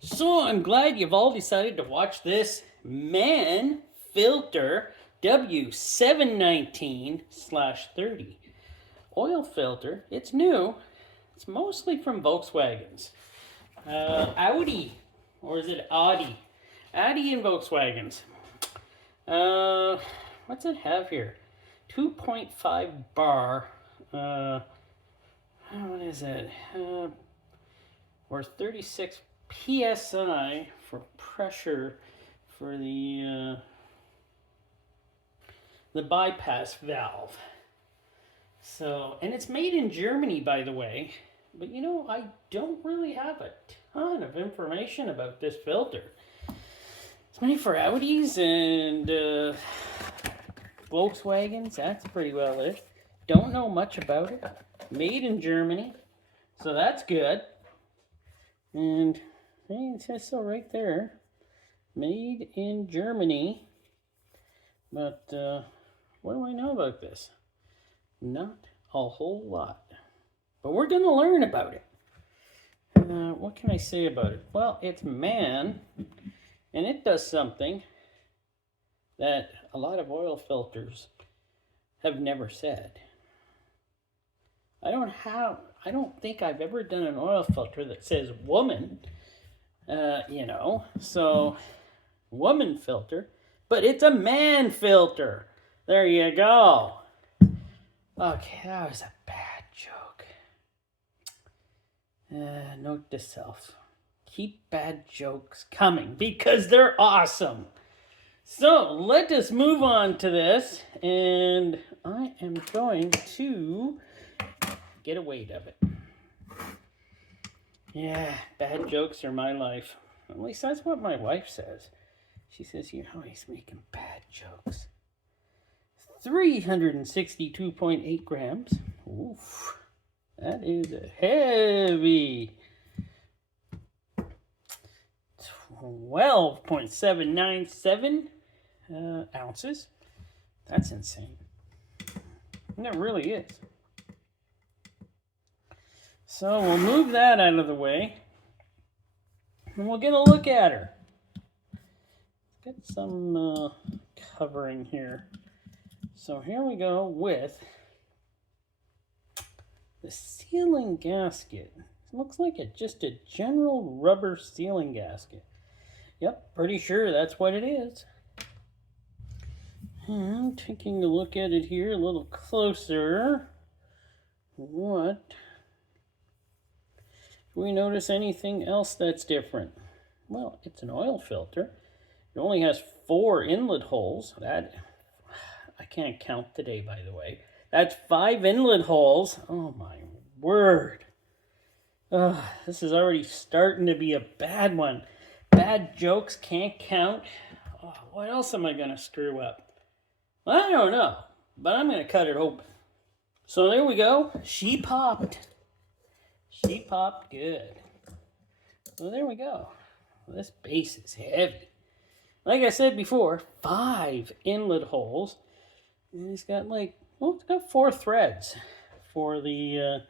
So I'm glad you've all decided to watch this Mann filter W719/30 oil filter. It's new. It's mostly from Volkswagens. Audi, or is it Audi? Audi and Volkswagens. Uh, what's it have here? 2.5 bar. What is it? Or 36 psi for pressure for the bypass valve. So, and it's made in Germany, by the way. But you know, I don't really have a ton of information about this filter. It's made for Audis and Volkswagens. That's pretty well it. Don't know much about it. Made in Germany, so that's good. And it says so right there. Made in Germany. But what do I know about this? Not a whole lot. But we're going to learn about it. What can I say about it? Well, it's Mann, and it does something that a lot of oil filters have never said. I don't think I've ever done an oil filter that says woman, so woman filter, but it's a man filter. There you go. Okay, that was a bad joke. Note to self. Keep bad jokes coming because they're awesome. So let us move on to this, and I am going to get a weight of it. Yeah, bad jokes are my life. At least that's what my wife says. She says, you're always making bad jokes. 362.8 grams. Oof. That is a heavy. 12.797 ounces. That's insane. And it really is. So we'll move that out of the way. And we'll get a look at her. Get some covering here. So here we go with the sealing gasket. It looks like it's just a general rubber sealing gasket. Yep, pretty sure that's what it is. And taking a look at it here a little closer. What? Do we notice anything else that's different? Well, it's an oil filter. It only has 4 inlet holes. That I can't count today, by the way. That's 5 inlet holes. Oh my word. This is already starting to be a bad one. Bad jokes can't count. Oh, what else am I going to screw up? I don't know, but I'm going to cut it open. So there we go. She popped. She popped good. So there we go. This base is heavy. Like I said before, 5 inlet holes. And it's got it's got 4 threads for the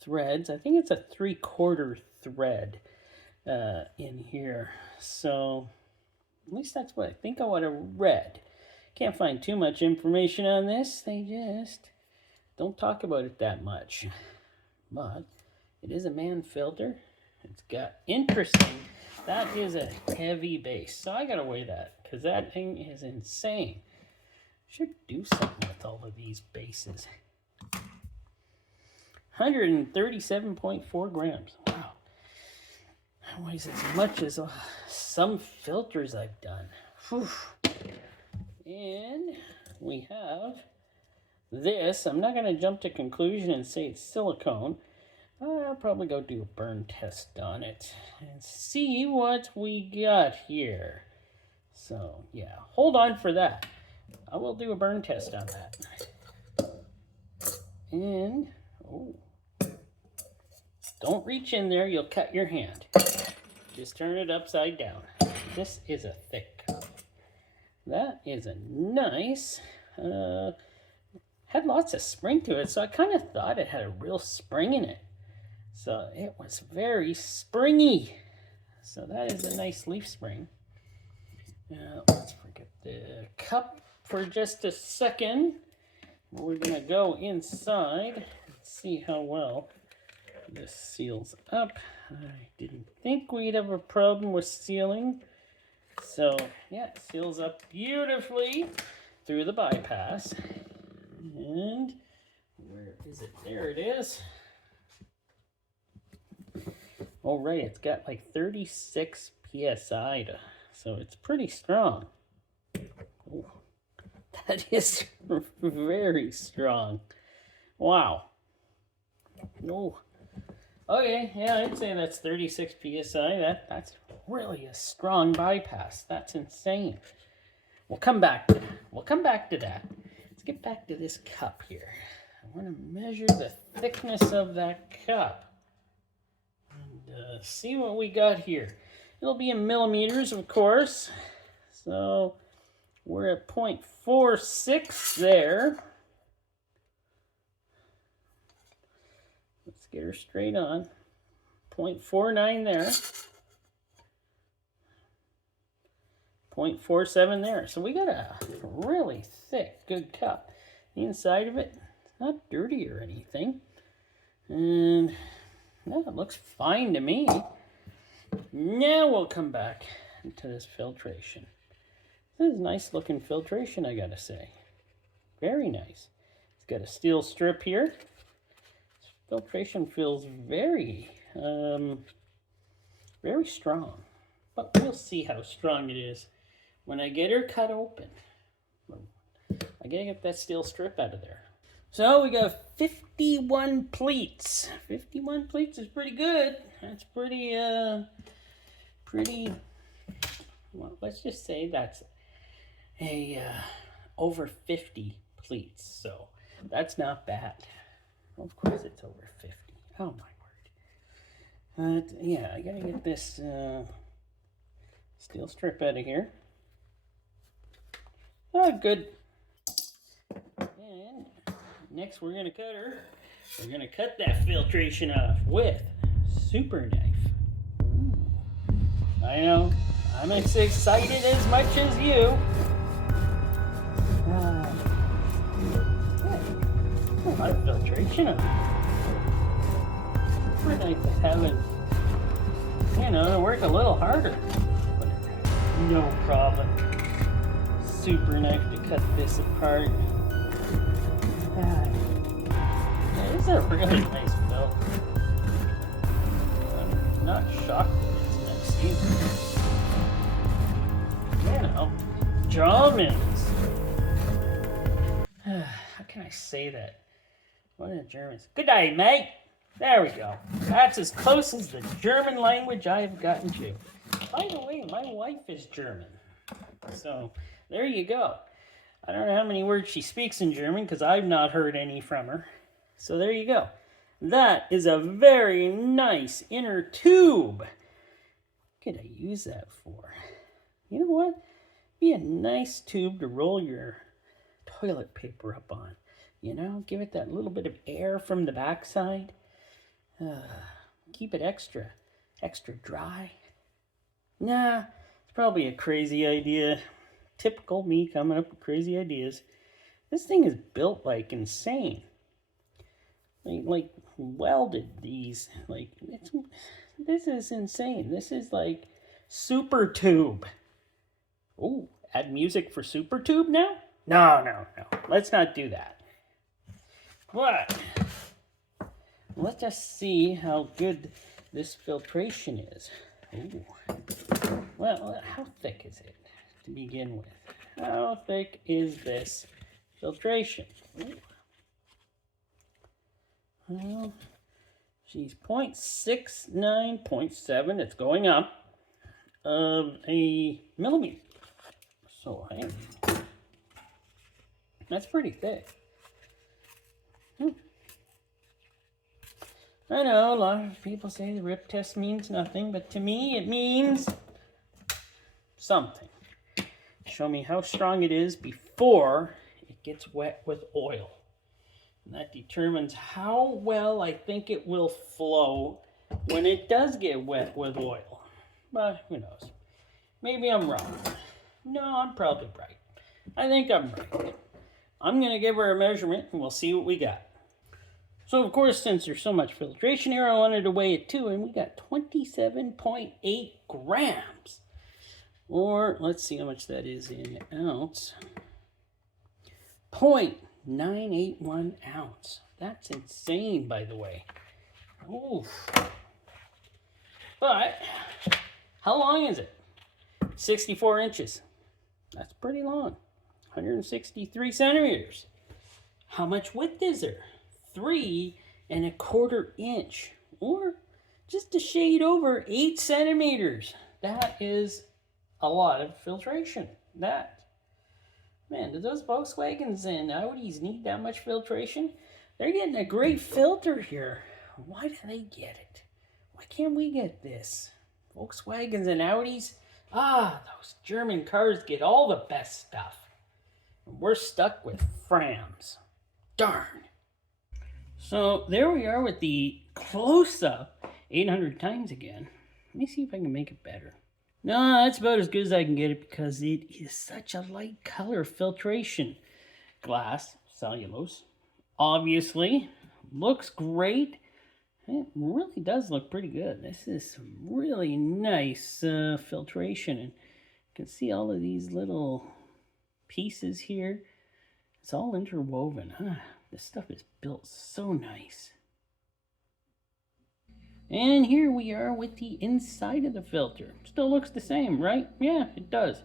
threads. I think it's a 3/4 thread in here. So at least that's what I think I would have read. Can't find too much information on this. They just don't talk about it that much. But it is a Mann filter. It's got interesting. That is a heavy base. So I gotta weigh that because that thing is insane. Should do something with all of these bases. 137.4 grams. Wow. That weighs as much as some filters I've done. Whew. And we have this. I'm not going to jump to conclusion and say it's silicone. I'll probably go do a burn test on it and see what we got here. So, yeah, hold on for that. I will do a burn test on that. And, don't reach in there, you'll cut your hand. Just turn it upside down. This is a thick cup. That is a nice, had lots of spring to it, so I kind of thought it had a real spring in it. So it was very springy. So that is a nice leaf spring. Now, let's forget the cup for just a second. We're going to go inside and see how well this seals up. I didn't think we'd have a problem with sealing. So, yeah, it seals up beautifully through the bypass. And where is it? There it is. All right, it's got like 36 psi, so it's pretty strong. Oh, that is very strong. Wow. Oh. Okay, yeah, I'd say that's 36 psi. That's really a strong bypass. That's insane. We'll come back to that. Let's get back to this cup here. I want to measure the thickness of that cup and see what we got here. It'll be in millimeters, of course. So we're at 0.46 there. Let's get her straight on. 0.49 there. 0.47 there. So we got a really thick, good cup. The inside of it, not dirty or anything. And yeah, it looks fine to me. Now we'll come back to this filtration. This is nice looking filtration, I gotta say. Very nice. It's got a steel strip here. This filtration feels very strong. But we'll see how strong it is when I get her cut open. I gotta get that steel strip out of there. So we got 51 pleats. 51 pleats is pretty good. That's pretty, well, let's just say that's over 50 pleats. So that's not bad. Of course it's over 50. Oh my word. But yeah, I gotta get this steel strip out of here. Oh, good. And next we're going to cut her. We're going to cut that filtration off with super knife. Ooh. I know, I'm as excited as much as you. A lot of filtration on it. Super knife is having, to work a little harder. No problem. Super knife to cut this apart. Yeah, this is a really nice filter. I'm not shocked that it's nice either. Germans. How can I say that? What are the Germans? Good day, mate. There we go. That's as close as the German language I've gotten to. By the way, my wife is German. So, there you go. I don't know how many words she speaks in German because I've not heard any from her. So there you go. That is a very nice inner tube. What could I use that for? You know what? Be a nice tube to roll your toilet paper up on. Give it that little bit of air from the backside. Keep it extra dry. Nah, it's probably a crazy idea. Typical me coming up with crazy ideas. This thing is built like insane. Like welded these. This is insane. This is like super tube. Ooh, add music for super tube now? No. Let's not do that. But let's just see how good this filtration is. Ooh. Well, how thick is it to begin with? How thick is this filtration? Ooh. Well, geez, 0.69, 0.7, it's going up of a millimeter. So, hey, that's pretty thick. I know a lot of people say the rip test means nothing, but to me it means something. Show me how strong it is before it gets wet with oil. And that determines how well I think it will flow when it does get wet with oil. but who knows? Maybe I'm wrong. No, I'm probably right. I think I'm right. I'm going to give her a measurement and we'll see what we got. So, of course, since there's so much filtration here, I wanted to weigh it too, and we got 27.8 grams. Or, let's see how much that is in ounce. 0.981 ounce. That's insane, by the way. Oof. But, how long is it? 64 inches. That's pretty long. 163 centimeters. How much width is there? 3¼ inch. Or just a shade over 8 centimeters. That is a lot of filtration. Man, do those Volkswagens and Audis need that much filtration? They're getting a great filter here. Why do they get it? Why can't we get this? Volkswagens and Audis? Those German cars get all the best stuff. We're stuck with Frams. Darn. So there we are with the close-up 800 times again. Let me see if I can make it better. No, that's about as good as I can get it because it is such a light color filtration. Glass, cellulose, obviously, looks great. It really does look pretty good. This is some really nice filtration. And you can see all of these little pieces here. It's all interwoven. This stuff is built so nice. And here we are with the inside of the filter. Still looks the same, right? Yeah, it does.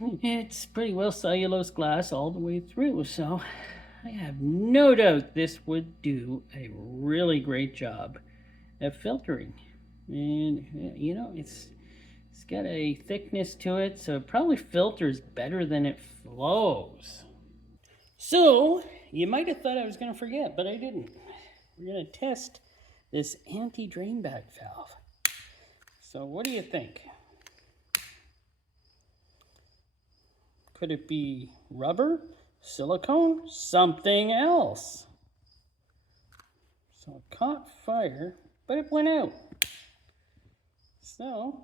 It's pretty well cellulose glass all the way through, so I have no doubt this would do a really great job at filtering. And, you know, it's got a thickness to it, so it probably filters better than it flows. So, you might have thought I was going to forget, but I didn't. We're going to test this anti-drain bag valve. So what do you think? Could it be rubber, silicone, something else? So it caught fire, but it went out. So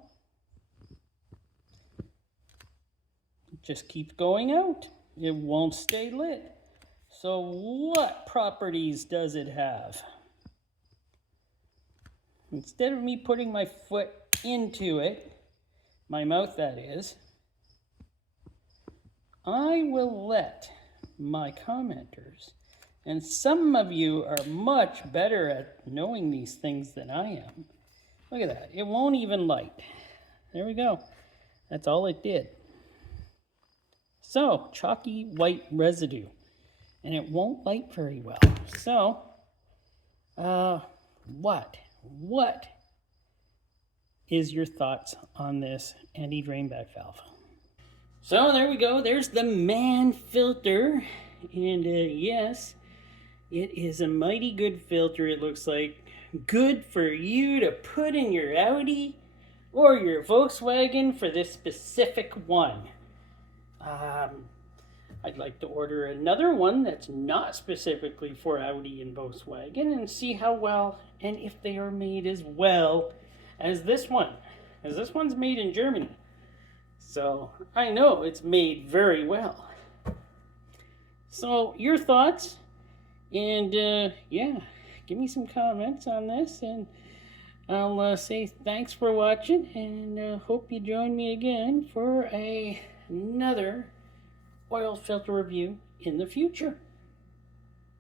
it just keeps going out. It won't stay lit. So what properties does it have? Instead of me putting my foot into it, my mouth that is, I will let my commenters, and some of you are much better at knowing these things than I am. Look at that, it won't even light. There we go, that's all it did. So, chalky white residue, and it won't light very well. So, what is your thoughts on this anti-drain bag valve? So there we go. There's the Mann filter. And yes, it is a mighty good filter. It looks like good for you to put in your Audi or your Volkswagen for this specific one. I'd like to order another one that's not specifically for Audi and Volkswagen and see how well and if they are made as well as this one. As this one's made in Germany. So I know it's made very well. So your thoughts, and yeah, give me some comments on this, and I'll say thanks for watching, and hope you join me again for another oil filter review in the future.